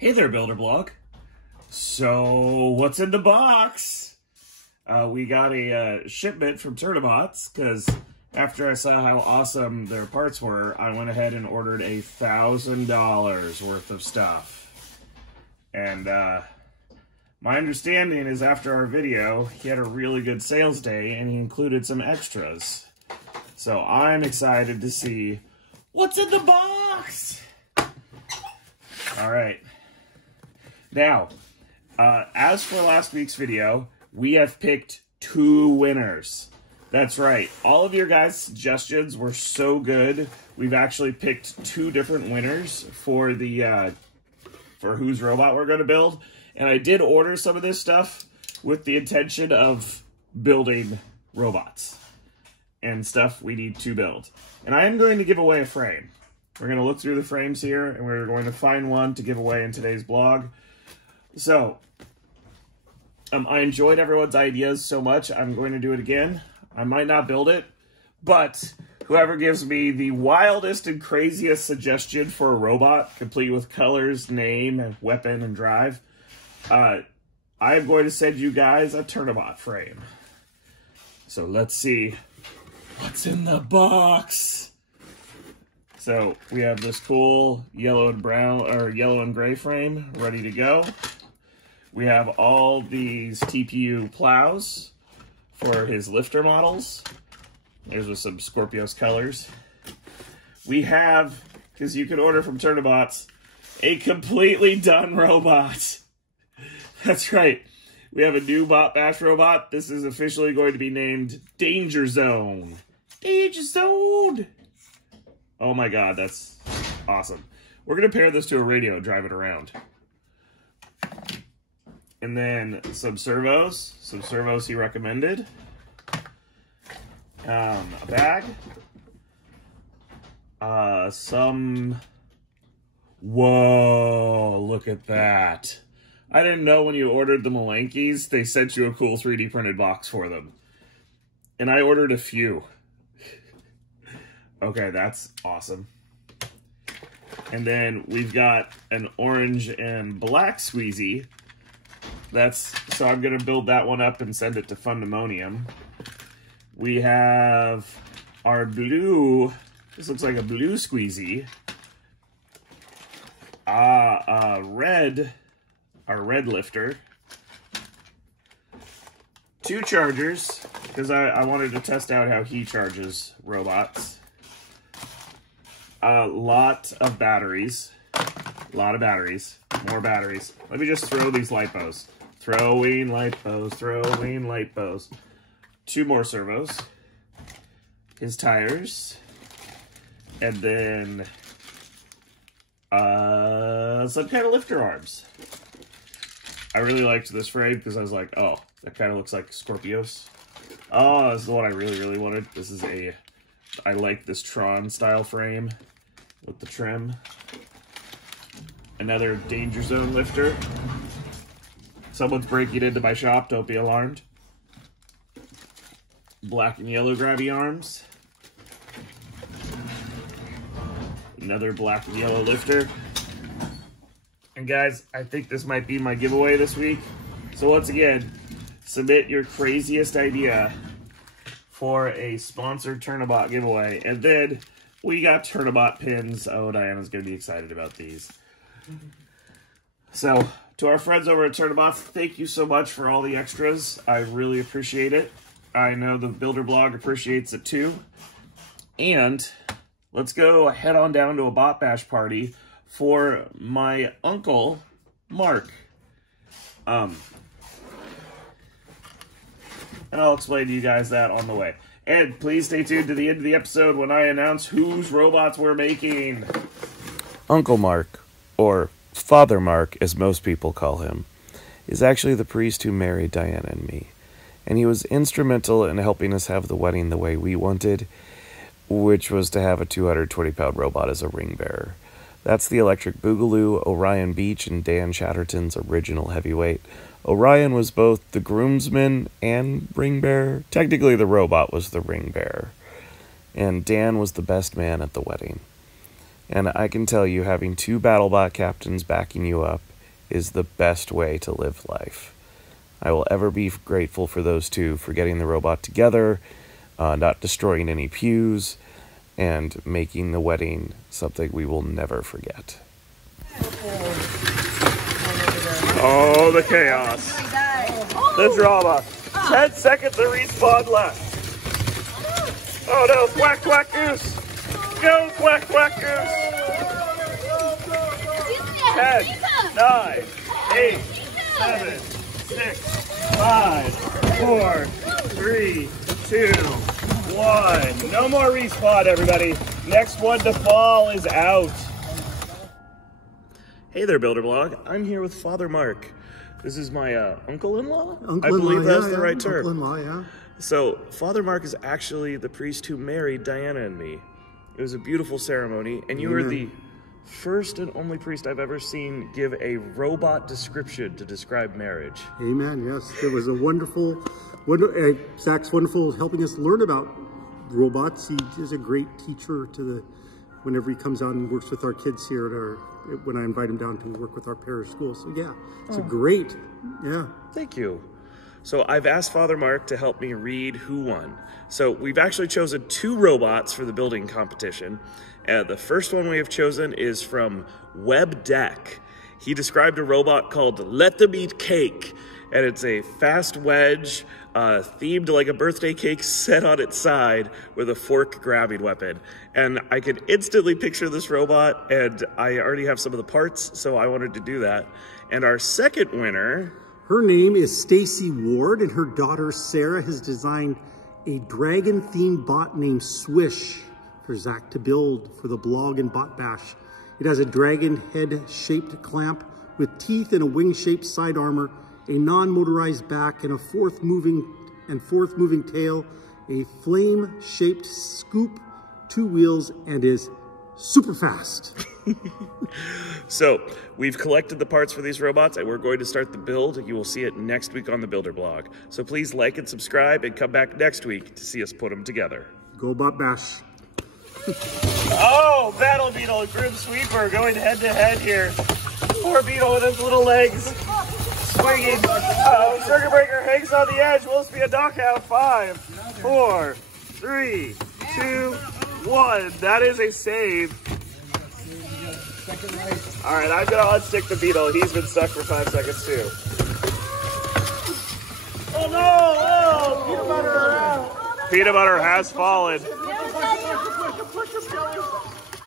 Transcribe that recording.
Hey there, Builder Blog. So, what's in the box? We got a shipment from Turnabots, because after I saw how awesome their parts were, I went ahead and ordered $1,000 worth of stuff. And my understanding is after our video, he had a really good sales day, and he included some extras. So, I'm excited to see what's in the box! Alright. Now, as for last week's video, we have picked 2 winners. That's right. All of your guys' suggestions were so good. We've actually picked 2 different winners for the for whose robot we're going to build. And I did order some of this stuff with the intention of building robots and stuff we need to build. And I am going to give away a frame. We're going to look through the frames here, and we're going to find one to give away in today's blog. So, I enjoyed everyone's ideas so much, I'm going to do it again. I might not build it, but whoever gives me the wildest and craziest suggestion for a robot, complete with colors, name, and weapon, and drive, I am going to send you guys a Turnabot frame. So let's see what's in the box. So we have this cool yellow and brown, or yellow and gray frame ready to go. We have all these TPU plows for his lifter models. There's with some Skorpios colors. We have, because you can order from Turnabots, a completely done robot. That's right. We have a new BotBash robot. This is officially going to be named Danger Zone. Danger Zone! Oh my god, that's awesome. We're going to pair this to a radio and drive it around. And then some servos he recommended. A bag. Whoa, look at that. I didn't know when you ordered the Malankis, they sent you a cool 3D printed box for them. And I ordered a few. Okay, that's awesome. And then we've got an orange and black squeezy. So I'm going to build that one up and send it to Fundemonium. We have our blue, this looks like a blue squeezy. Our red lifter. 2 chargers, because I wanted to test out how he charges robots. A lot of batteries. More batteries. Let me just throw these lipos. Throwing lipos. 2 more servos. His tires. And then some kind of lifter arms. I really liked this frame because I was like, oh, that kind of looks like Skorpios. Oh, this is the one I really wanted. This is I like this Tron style frame with the trim. Another Danger Zone lifter. Someone's breaking into my shop, don't be alarmed. Black and yellow grabby arms. Another black and yellow lifter. And guys, I think this might be my giveaway this week. So once again, submit your craziest idea for a sponsored Turnabot giveaway. And then we got Turnabot pins. Oh, Diana's going to be excited about these. So, to our friends over at Turnabots, thank you so much for all the extras. I really appreciate it. I know the Builder Blog appreciates it too. And let's go head on down to a BotBash party for my uncle, Mark. And I'll explain to you guys that on the way. And please stay tuned to the end of the episode when I announce whose robots we're making. Uncle Mark, or Father Mark, as most people call him, is actually the priest who married Diana and me. And he was instrumental in helping us have the wedding the way we wanted, which was to have a 220-pound robot as a ring bearer. That's the Electric Boogaloo, Orion Beach, and Dan Chatterton's original heavyweight. Orion was both the groomsman and ring bearer. Technically, the robot was the ring bearer. And Dan was the best man at the wedding. And I can tell you, having 2 BattleBot captains backing you up is the best way to live life. I will ever be grateful for those 2 for getting the robot together, not destroying any pews, and making the wedding something we will never forget. Oh, the chaos. The drama. 10 seconds of respawn left. Oh no, quack, quack, goose. Go, quack, quack, goose. 10, 9, 8, 7, 6, 5, 4, 3, 2, 1. No more respawn, everybody. Next one to fall is out. Hey there, Builder Blog. I'm here with Father Mark. This is my uncle-in-law? I believe that's the right term. Uncle-in-law, yeah. So, Father Mark is actually the priest who married Diana and me. It was a beautiful ceremony, and you were the first and only priest I've ever seen give a robot description to describe marriage. Amen, yes. It was a wonderful, Zach's wonderful helping us learn about robots. He is a great teacher whenever he comes out and works with our kids here when I invite him down to work with our parish school. So yeah, it's a great, yeah. Thank you. So I've asked Father Mark to help me read who won. So we've actually chosen 2 robots for the building competition. The first one we have chosen is from WebDeck. He described a robot called Let Them Eat Cake, and it's a fast wedge themed like a birthday cake set on its side with a fork grabbing weapon. And I could instantly picture this robot, and I already have some of the parts, so I wanted to do that. And our second winner... Her name is Stacy Ward, and her daughter Sarah has designed a dragon-themed bot named Swish for Zach to build for the blog and BotBash. It has a dragon head-shaped clamp with teeth and a wing-shaped side armor, a non-motorized back, and a fourth moving tail, a flame-shaped scoop, 2 wheels, and is super fast. So we've collected the parts for these robots, and we're going to start the build. You will see it next week on the Builder Blog. So please like and subscribe, and come back next week to see us put them together. Go BotBash. Oh, Battle Beetle and Grim Sweeper going head-to-head here. Poor Beetle with his little legs swinging. Circuit Breaker hangs on the edge. Will this be a knockout? 5, 4, 3, 2, 1. That is a save. All right, I'm going to unstick the Beetle. He's been stuck for 5 seconds, too. Oh, no! Oh, peanut butter around. Peanut butter has fallen.